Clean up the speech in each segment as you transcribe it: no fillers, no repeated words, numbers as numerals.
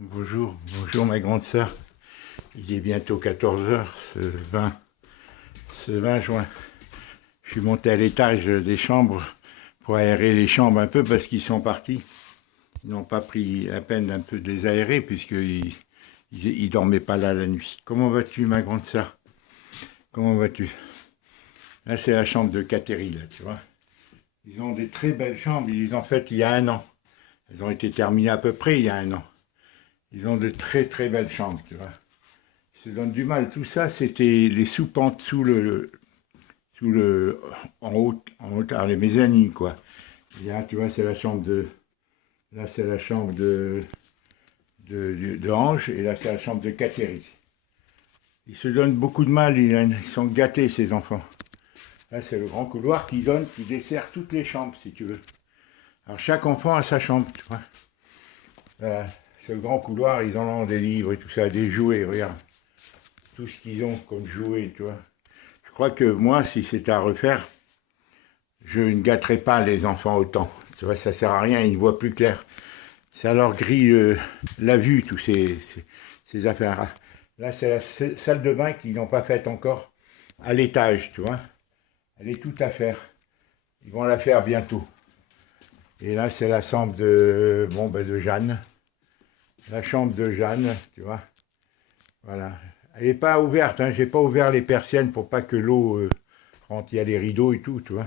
Bonjour, bonjour ma grande sœur. Il est bientôt 14 heures, ce 20 juin. Je suis monté à l'étage des chambres pour aérer les chambres un peu parce qu'ils sont partis. Ils n'ont pas pris la peine d'un peu de les aérer puisqu'ils dormaient pas là la nuit. Comment vas-tu ma grande sœur? Comment vas-tu? Là c'est la chambre de Catherine, là, tu vois. Ils ont des très belles chambres, ils les ont faites il y a un an. Elles ont été terminées à peu près il y a un an. Ils ont de très très belles chambres, tu vois. Ils se donnent du mal. Tout ça, c'était les soupentes en haut, les mezzanines, quoi. Et là, tu vois, c'est la chambre là, c'est la chambre de Ange, et là, c'est la chambre de Catherine. Ils se donnent beaucoup de mal, ils sont gâtés, ces enfants. Là, c'est le grand couloir qui dessert toutes les chambres, si tu veux. Alors, chaque enfant a sa chambre, tu vois. Voilà. C'est le grand couloir, ils en ont des livres et tout ça, des jouets, regarde. Tout ce qu'ils ont comme jouets, tu vois. Je crois que moi, si c'était à refaire, je ne gâterais pas les enfants autant. Tu vois, ça sert à rien, ils voient plus clair. Ça leur grille la vue, tous ces affaires-là. Là, c'est la salle de bain qu'ils n'ont pas faite encore, à l'étage, tu vois. Elle est toute à faire. Ils vont la faire bientôt. Et là, c'est la chambre de Jeanne. La chambre de Jeanne, tu vois. Voilà. Elle n'est pas ouverte, hein. J'ai pas ouvert les persiennes pour pas que l'eau rentre. Il y a les rideaux et tout, tu vois.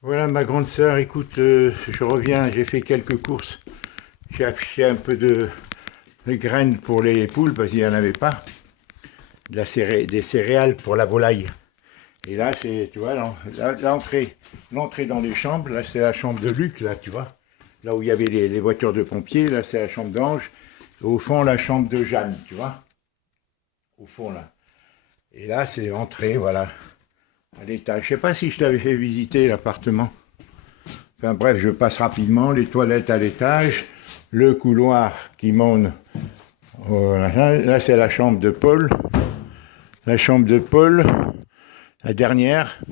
Voilà, ma grande sœur, écoute, je reviens, j'ai fait quelques courses. J'ai acheté un peu de graines pour les poules parce qu'il n'y en avait pas. Des céréales pour la volaille. Et là, c'est, tu vois, l'entrée dans les chambres. Là, c'est la chambre de Luc, là, tu vois. Là où il y avait les voitures de pompiers, là, c'est la chambre d'Ange. Au fond, la chambre de Jeanne, tu vois. Au fond, là. Et là, c'est l'entrée, voilà, à l'étage. Je sais pas si je t'avais fait visiter l'appartement. Enfin bref, je passe rapidement. Les toilettes à l'étage, le couloir qui monte. Voilà. Là, c'est la chambre de Paul. La chambre de Paul, la dernière.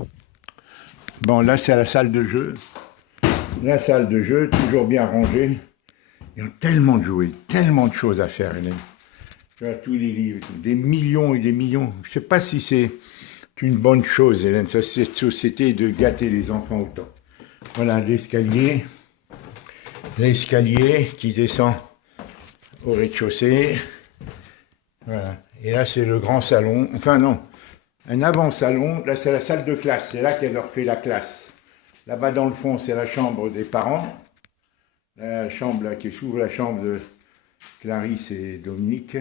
Bon, là, c'est la salle de jeu. La salle de jeu, toujours bien rangée. Il y a tellement de jouets, tellement de choses à faire, Hélène. Tu vois, tous les livres, des millions et des millions. Je ne sais pas si c'est une bonne chose, Hélène, cette société de gâter les enfants autant. Voilà l'escalier qui descend au rez-de-chaussée. Voilà. Et là, c'est le grand salon. Enfin, non, un avant-salon. Là, c'est la salle de classe. C'est là qu'elle leur fait la classe. Là-bas, dans le fond, c'est la chambre des parents. La chambre là, qui s'ouvre, la chambre de Clarisse et Dominique.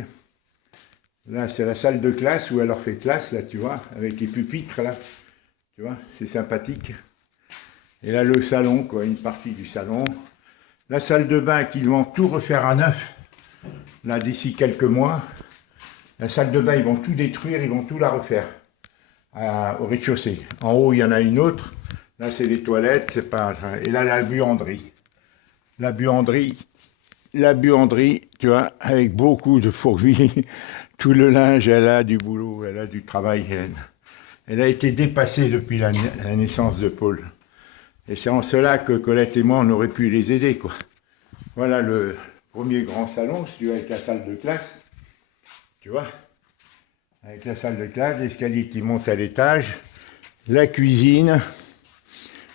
Là, c'est la salle de classe où elle leur fait classe, là, tu vois, avec les pupitres, là. Tu vois, c'est sympathique. Et là, le salon, quoi, une partie du salon. La salle de bain qu'ils vont tout refaire à neuf, là, d'ici quelques mois. La salle de bain, ils vont tout détruire, ils vont tout la refaire au rez-de-chaussée. En haut, il y en a une autre. Là, c'est les toilettes, c'est pas... Et là, la buanderie. La buanderie, tu vois, avec beaucoup de fourvis. Tout le linge, elle a du boulot, elle a du travail. Elle a été dépassée depuis la naissance de Paul. Et c'est en cela que Colette et moi, on aurait pu les aider, quoi. Voilà le premier grand salon, si tu veux, avec la salle de classe. Tu vois, avec la salle de classe, l'escalier qui monte à l'étage, la cuisine,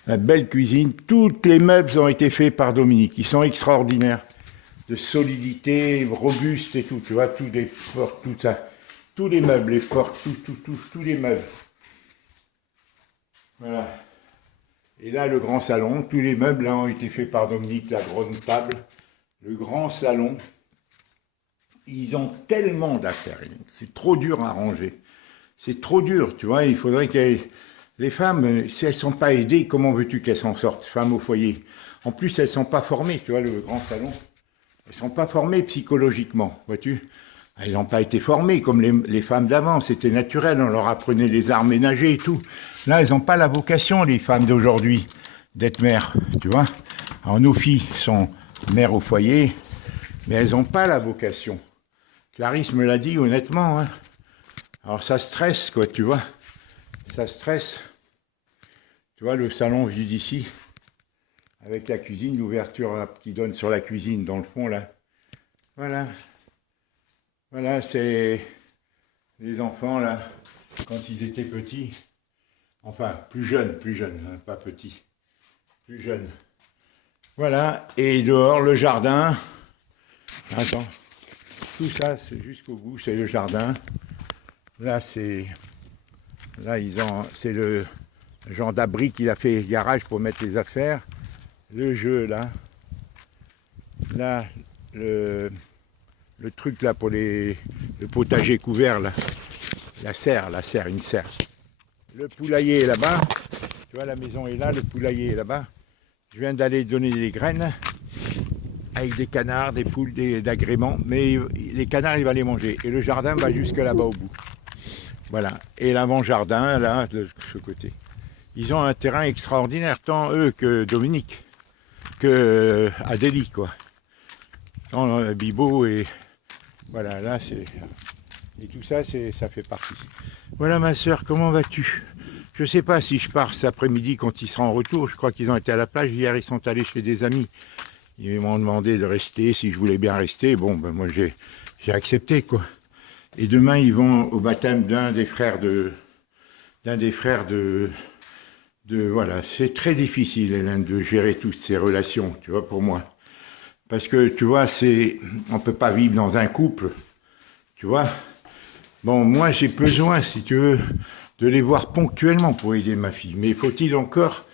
la belle cuisine. Tous les meubles ont été faits par Dominique. Ils sont extraordinaires. De solidité, robustes et tout. Tu vois, tous les portes, tout ça. Tous les meubles, les portes, tous les meubles. Voilà. Et là, le grand salon. Tous les meubles là, ont été faits par Dominique. La grande table. Le grand salon. Ils ont tellement d'affaires. C'est trop dur à ranger. C'est trop dur, tu vois. Il faudrait que les femmes, si elles ne sont pas aidées, comment veux-tu qu'elles s'en sortent, femmes au foyer? En plus, elles ne sont pas formées, tu vois, le grand salon. Elles ne sont pas formées psychologiquement, vois-tu. Elles n'ont pas été formées comme les femmes d'avant, c'était naturel, on leur apprenait les arts ménagers et tout. Là, elles n'ont pas la vocation, les femmes d'aujourd'hui, d'être mères, tu vois. Alors, nos filles sont mères au foyer, mais elles n'ont pas la vocation. Clarisse me l'a dit honnêtement, hein. Alors ça stresse, quoi, tu vois. Ça stresse. Tu vois, le salon vu d'ici, avec la cuisine, l'ouverture qui donne sur la cuisine dans le fond, là. Voilà. Voilà, c'est les enfants, là, quand ils étaient petits. Enfin, plus jeunes, hein, pas petits. Plus jeunes. Voilà, et dehors, le jardin. Attends. Tout ça, c'est jusqu'au bout, c'est le jardin. Là, c'est... Là, c'est le genre d'abri qu'il a fait garage pour mettre les affaires. Le jeu, là. Là, le truc, là, pour le potager couvert, là. La serre, une serre. Le poulailler est là-bas. Tu vois, la maison est là, le poulailler est là-bas. Je viens d'aller donner des graines avec des canards, des poules, d'agréments. Mais les canards, il va les manger. Et le jardin va jusque là-bas au bout. Voilà. Et l'avant-jardin, là, de ce côté. Ils ont un terrain extraordinaire, tant eux que Dominique, que Adélie, quoi. Tant Bibo et... Voilà, là, c'est... Et tout ça, ça fait partie. Voilà, ma soeur, comment vas-tu? Je ne sais pas si je pars cet après-midi quand ils seront en retour. Je crois qu'ils ont été à la plage. Hier, ils sont allés chez des amis. Ils m'ont demandé de rester, si je voulais bien rester. Bon, ben moi, j'ai accepté, quoi. Et demain, ils vont au baptême d'un des frères de... Voilà, c'est très difficile, Hélène, de gérer toutes ces relations, tu vois, pour moi. Parce que, tu vois, on ne peut pas vivre dans un couple, tu vois. Bon, moi, j'ai besoin, si tu veux, de les voir ponctuellement pour aider ma fille. Mais faut-il encore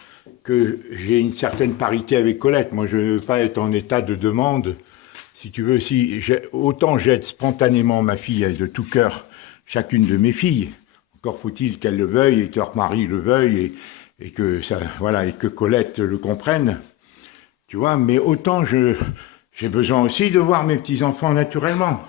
que j'ai une certaine parité avec Colette? Moi, je ne veux pas être en état de demande. Si tu veux, autant j'aide spontanément ma fille de tout cœur, chacune de mes filles. Encore faut-il qu'elle le veuille et que leur mari le veuille et que ça, voilà, et que Colette le comprenne. Tu vois, mais autant j'ai besoin aussi de voir mes petits-enfants naturellement.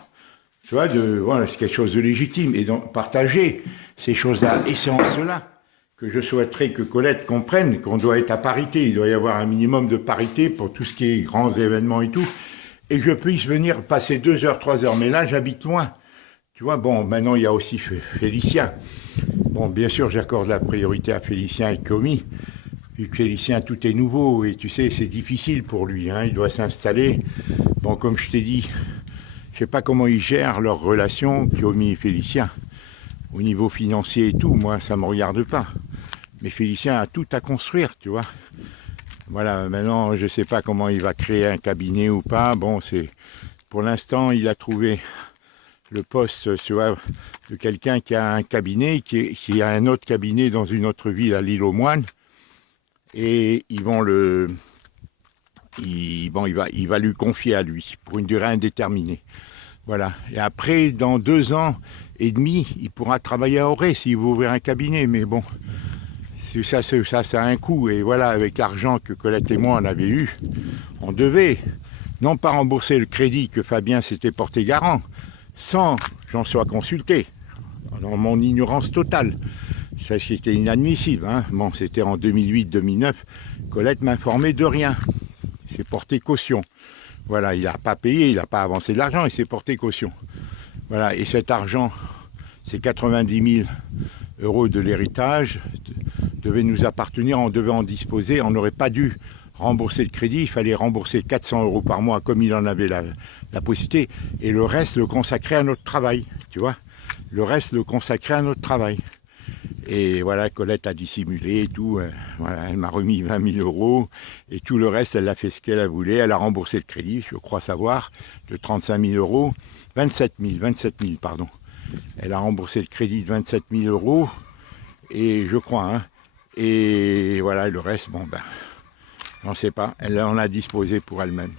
Tu vois, voilà, c'est quelque chose de légitime. Et donc, partager ces choses-là. Et c'est en cela que je souhaiterais que Colette comprenne qu'on doit être à parité. Il doit y avoir un minimum de parité pour tout ce qui est grands événements et tout. Et que je puisse venir passer 2 heures, 3 heures. Mais là, j'habite loin. Tu vois, bon, maintenant, il y a aussi Félicien. Bon, bien sûr, j'accorde la priorité à Félicien et Comi. Vu que Félicien, tout est nouveau. Et tu sais, c'est difficile pour lui. Hein, il doit s'installer. Bon, comme je t'ai dit... Je ne sais pas comment ils gèrent leur relation, Comi et Félicien. Au niveau financier et tout, moi, ça ne me regarde pas. Mais Félicien a tout à construire, tu vois. Voilà, maintenant, je ne sais pas comment il va créer un cabinet ou pas. Bon, pour l'instant, il a trouvé le poste, tu vois, de quelqu'un qui a un cabinet, qui a un autre cabinet dans une autre ville, à l'île aux Moines. Et il va lui confier à lui, pour une durée indéterminée. Voilà. Et après, dans 2 ans et demi, il pourra travailler à Auray s'il veut ouvrir un cabinet. Mais bon, ça a un coût. Et voilà, avec l'argent que Colette et moi on avait eu, on devait non pas rembourser le crédit que Fabien s'était porté garant, sans j'en sois consulté, dans mon ignorance totale. Ça, c'était inadmissible. Hein. Bon, c'était en 2008-2009. Colette m'informait de rien. Il s'est porté caution. Voilà, il n'a pas payé, il n'a pas avancé de l'argent, il s'est porté caution. Voilà, et cet argent, ces 90 000 € de l'héritage, devait nous appartenir, on devait en disposer, on n'aurait pas dû rembourser le crédit, il fallait rembourser 400 € par mois comme il en avait la possibilité, et le reste le consacrer à notre travail, tu vois. Le reste le consacrer à notre travail. Et voilà, Colette a dissimulé et tout. Voilà, elle m'a remis 20 000 € et tout le reste, elle a fait ce qu'elle a voulu. Elle a remboursé le crédit, je crois savoir, de 35 000 €. 27 000, pardon. Elle a remboursé le crédit de 27 000 € et je crois, hein. Et voilà, le reste, bon ben, j'en sais pas. Elle en a disposé pour elle-même.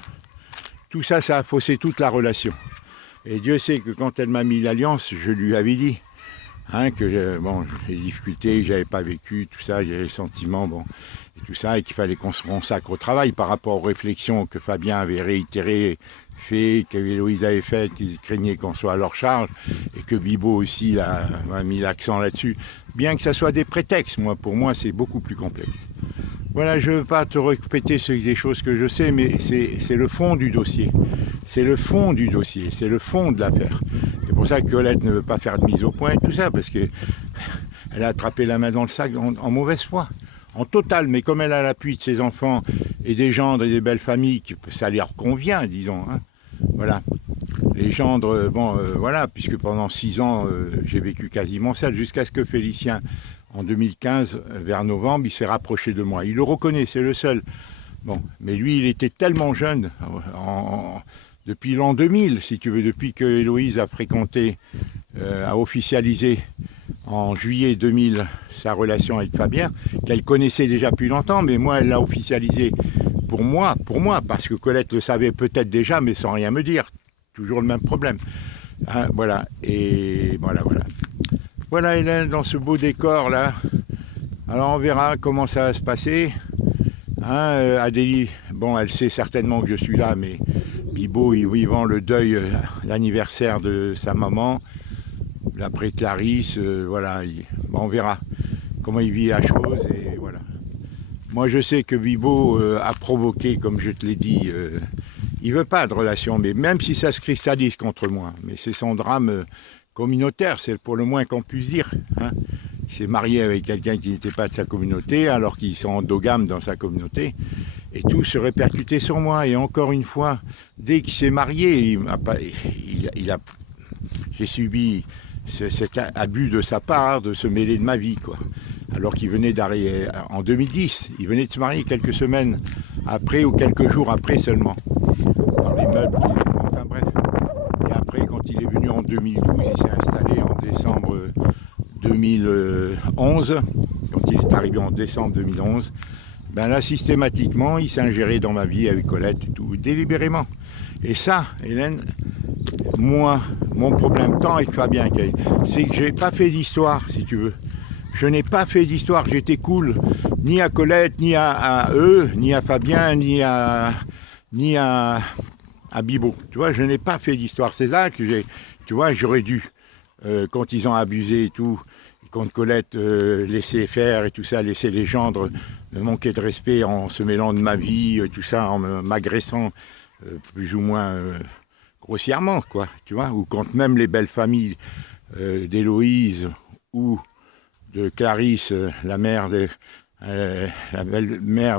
Tout ça, ça a faussé toute la relation. Et Dieu sait que quand elle m'a mis l'alliance, je lui avais dit. Hein, que les difficultés, j'avais pas vécu, tout ça, j'avais les sentiments, bon, et tout ça, et qu'il fallait qu'on se consacre au travail par rapport aux réflexions que Fabien avait réitérées, qu'Héloïse avait faites, qu'ils craignaient qu'on soit à leur charge, et que Bibo aussi a mis l'accent là-dessus. Bien que ça soit des prétextes, pour moi, c'est beaucoup plus complexe. Voilà, je ne veux pas te répéter des choses que je sais, mais c'est le fond du dossier. C'est le fond du dossier, c'est le fond de l'affaire. C'est pour ça que Colette ne veut pas faire de mise au point et tout ça, parce qu'elle a attrapé la main dans le sac en mauvaise foi, en total. Mais comme elle a l'appui de ses enfants et des gendres et des belles familles, ça leur convient, disons. Hein. Voilà. les gendres, bon, voilà, puisque pendant 6 ans, j'ai vécu quasiment seul, jusqu'à ce que Félicien, en 2015, vers novembre, il s'est rapproché de moi. Il le reconnaît, c'est le seul. Bon, mais lui, il était tellement jeune, depuis l'an 2000, si tu veux, depuis que Héloïse a fréquenté, a officialisé en juillet 2000 sa relation avec Fabien, qu'elle connaissait déjà depuis longtemps, mais moi, elle l'a officialisé pour moi, parce que Colette le savait peut-être déjà, mais sans rien me dire. Toujours le même problème. Hein, voilà, et voilà. Voilà, Hélène, dans ce beau décor-là. Alors, on verra comment ça va se passer. Hein, Adélie, bon, elle sait certainement que je suis là, mais Bibo, vivant le deuil, l'anniversaire de sa maman, l'après Clarisse, voilà, bon, on verra comment il vit la chose, et voilà. Moi, je sais que Bibo a provoqué, comme je te l'ai dit, il veut pas de relation, mais même si ça se cristallise contre moi, mais c'est son drame communautaire, c'est pour le moins qu'on puisse dire. Hein. Il s'est marié avec quelqu'un qui n'était pas de sa communauté, alors qu'ils sont endogames dans sa communauté, et tout se répercutait sur moi. Et encore une fois, dès qu'il s'est marié, j'ai subi cet abus de sa part, de se mêler de ma vie, quoi. Alors qu'il venait d'arriver en 2010, il venait de se marier quelques semaines après ou quelques jours après seulement, par les meubles, enfin bref. Et après, quand il est venu en 2012, il s'est installé en décembre 2011, quand il est arrivé en décembre 2011, ben là, systématiquement, il s'est ingéré dans ma vie avec Colette et tout, délibérément. Et ça, Hélène, moi, mon problème tant avec Fabien, c'est que j'ai pas fait d'histoire, si tu veux. Je n'ai pas fait d'histoire, j'étais cool, ni à Colette, ni à eux, ni à Fabien, ni à Bibo. Tu vois, je n'ai pas fait d'histoire. C'est ça que tu vois, j'aurais dû, quand ils ont abusé et tout, quand Colette laissait faire et tout ça, laisser les gendres manquer de respect en se mêlant de ma vie, tout ça, en m'agressant plus ou moins grossièrement, quoi, tu vois, ou quand même les belles familles d'Héloïse ou de Clarisse, la belle-mère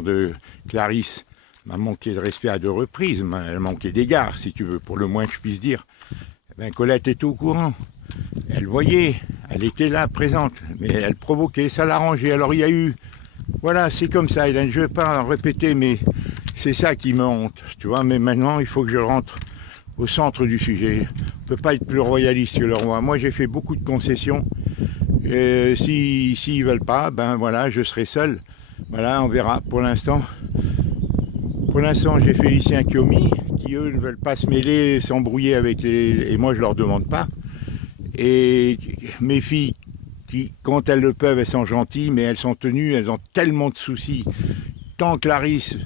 de Clarisse, m'a manqué de respect à 2 reprises, elle manquait d'égard, si tu veux, pour le moins que je puisse dire. Eh bien, Colette était au courant, elle voyait, elle était là, présente, mais elle provoquait, ça l'arrangeait. Alors il y a eu, voilà, c'est comme ça, Hélène, je ne vais pas en répéter, mais c'est ça qui me honte, tu vois, mais maintenant, il faut que je rentre au centre du sujet. On ne peut pas être plus royaliste que le roi. Moi, j'ai fait beaucoup de concessions. S'ils veulent pas, ben voilà, je serai seul. Voilà, on verra. Pour l'instant, j'ai Félicien Kiomi, qui eux ne veulent pas se mêler, s'embrouiller avec les... Et moi, je leur demande pas. Et mes filles, qui, quand elles le peuvent, elles sont gentilles, mais elles sont tenues, elles ont tellement de soucis. Tant Clarisse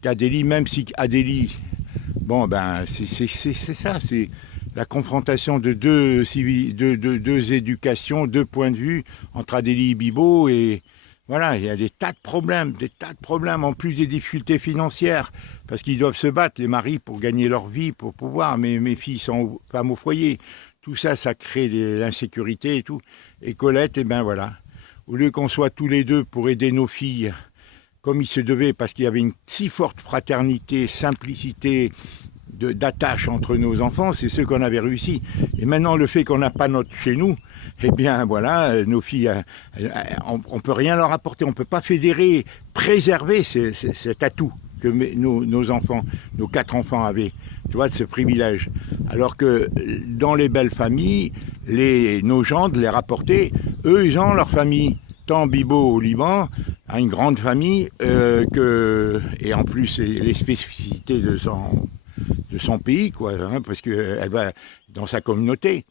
qu'Adélie, même si Adélie, bon ben c'est ça, c'est la confrontation de deux éducations, 2 points de vue entre Adélie et Bibo, et voilà, il y a des tas de problèmes, en plus des difficultés financières, parce qu'ils doivent se battre, les maris, pour gagner leur vie, pour pouvoir, mais mes filles sont femmes au foyer, tout ça, ça crée de l'insécurité et tout, et Colette, et ben voilà, au lieu qu'on soit tous les deux pour aider nos filles, comme il se devait, parce qu'il y avait une si forte fraternité, simplicité, d'attache entre nos enfants, c'est ce qu'on avait réussi. Et maintenant, le fait qu'on n'a pas notre chez nous, eh bien voilà, nos filles, on ne peut rien leur apporter, on ne peut pas fédérer, préserver cet atout que nos enfants, nos 4 enfants avaient, tu vois, de ce privilège. Alors que dans les belles familles, nos gendres les rapportaient, eux, ils ont leur famille. Tant Bibo au Liban a une grande famille, et en plus les spécificités de son pays, quoi, hein, parce qu'elle va dans sa communauté,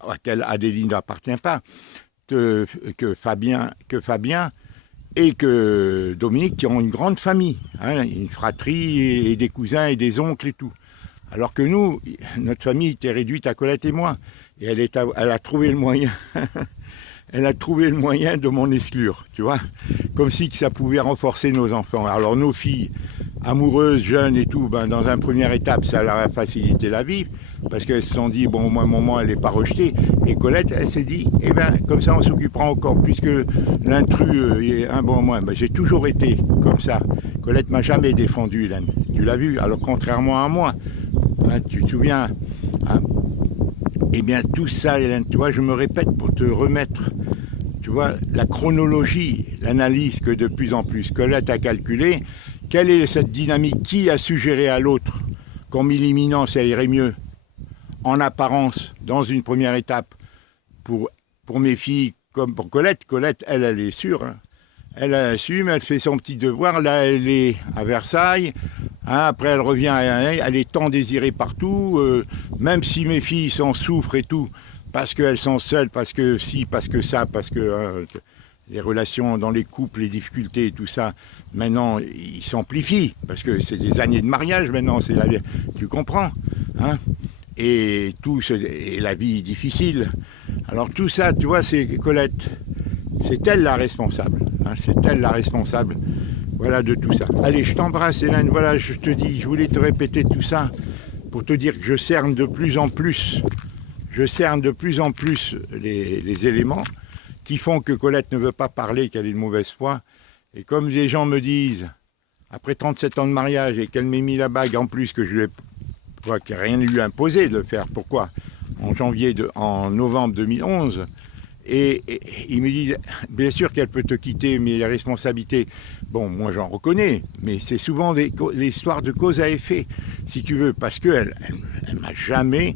à laquelle Adélie n'appartient pas, que Fabien et que Dominique, qui ont une grande famille, hein, une fratrie et des cousins et des oncles et tout. Alors que nous, notre famille était réduite à Colette et moi, et elle a trouvé le moyen... Elle a trouvé le moyen de m'en exclure, tu vois, comme si ça pouvait renforcer nos enfants. Alors nos filles, amoureuses, jeunes et tout, ben, dans une première étape, ça leur a facilité la vie, parce qu'elles se sont dit, bon, au moins, maman, elle n'est pas rejetée. Et Colette, elle s'est dit, eh bien, comme ça, on s'occupera encore, puisque l'intrus est un bon moins. Ben, j'ai toujours été comme ça. Colette m'a jamais défendu, Hélène. Tu l'as vu, alors contrairement à moi, hein, tu te souviens, Hein. Eh bien, tout ça, Hélène, tu vois, je me répète pour te remettre, tu vois, la chronologie, l'analyse que de plus en plus Colette a calculé. Quelle est cette dynamique? Qui a suggéré à l'autre qu'en m'éliminant, ça irait mieux, en apparence, dans une première étape, pour mes filles comme pour Colette? Colette, elle est sûre. Hein. Elle assume, elle fait son petit devoir. Là, elle est à Versailles. Hein, après, elle revient, elle est tant désirée partout. Même si mes filles s'en souffrent et tout, parce qu'elles sont seules, parce que si, parce que ça, parce que les relations dans les couples, les difficultés et tout ça, maintenant, ils s'amplifient. Parce que c'est des années de mariage maintenant, c'est tu comprends, hein, et la vie est difficile. Alors tout ça, tu vois, c'est Colette. C'est elle la responsable. Hein, c'est elle la responsable. Voilà, de tout ça. Allez, je t'embrasse, Hélène. Voilà, je te dis, je voulais te répéter tout ça pour te dire que je cerne de plus en plus. Je cerne de plus en plus les éléments qui font que Colette ne veut pas parler, qu'elle est de mauvaise foi. Et comme les gens me disent, après 37 ans de mariage et qu'elle m'ait mis la bague en plus, que je lui ai, qu'il n'y a rien lui imposé de le faire. Pourquoi? En novembre 2011. Et ils me disent, bien sûr qu'elle peut te quitter, mais les responsabilités, bon, moi j'en reconnais, mais c'est souvent l'histoire de cause à effet, si tu veux, parce qu'elle m'a jamais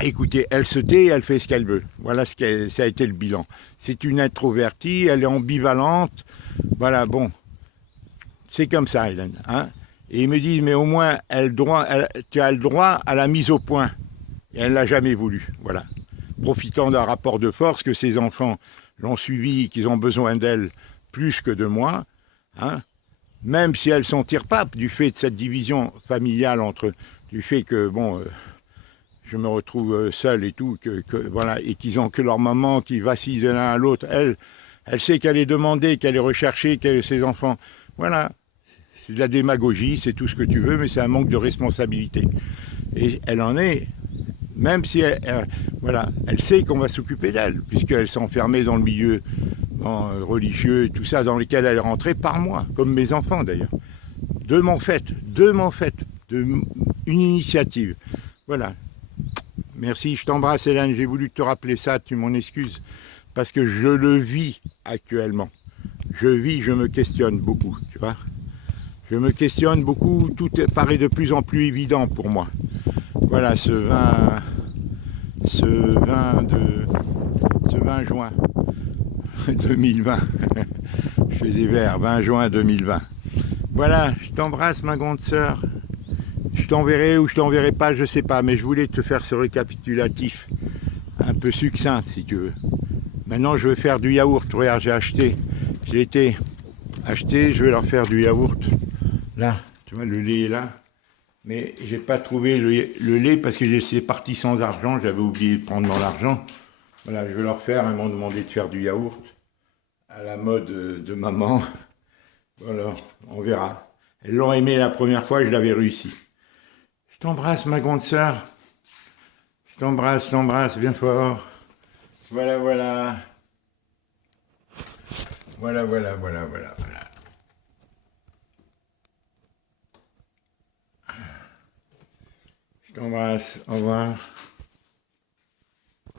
écouté. Elle se tait, elle fait ce qu'elle veut. Voilà ça a été le bilan. C'est une introvertie, elle est ambivalente. Voilà, bon, c'est comme ça, Hélène. Hein. Et ils me disent, mais au moins, tu as le droit à la mise au point. Et elle ne l'a jamais voulu, voilà. Profitant d'un rapport de force, que ses enfants l'ont suivi, qu'ils ont besoin d'elle plus que de moi, hein, même si elle ne s'en tire pas du fait de cette division familiale du fait que, bon, je me retrouve seul et tout, voilà, et qu'ils ont que leur maman qui vacille de l'un à l'autre. Elle sait qu'elle est demandée, qu'elle est recherchée, qu'elle est ses enfants. Voilà, c'est de la démagogie, c'est tout ce que tu veux, mais c'est un manque de responsabilité. Et elle en est... Même si voilà, elle sait qu'on va s'occuper d'elle, puisqu'elle s'est enfermée dans le milieu religieux et tout ça, dans lequel elle est rentrée par moi, comme mes enfants d'ailleurs. De mon fait, une initiative. Voilà. Merci, je t'embrasse Hélène, j'ai voulu te rappeler ça, tu m'en excuses, parce que je le vis actuellement. Je me questionne beaucoup, tu vois. Je me questionne beaucoup, tout paraît de plus en plus évident pour moi. Voilà, ce 20 juin 2020. Je fais des vers, 20 juin 2020. Voilà, je t'embrasse ma grande sœur. Je t'enverrai ou je t'enverrai pas, je sais pas, mais je voulais te faire ce récapitulatif un peu succinct si tu veux. Maintenant je vais faire du yaourt. Regarde, j'ai été acheter, je vais leur faire du yaourt. Là, tu vois, le lait est là. Mais j'ai pas trouvé le lait parce que j'étais parti sans argent, j'avais oublié de prendre mon argent. Voilà, je vais leur faire, ils m'ont demandé de faire du yaourt à la mode de maman. Voilà, on verra. Elles l'ont aimé la première fois, je l'avais réussi. Je t'embrasse ma grande sœur. Je t'embrasse bien fort. Voilà. Voilà. Je t'embrasse, au revoir.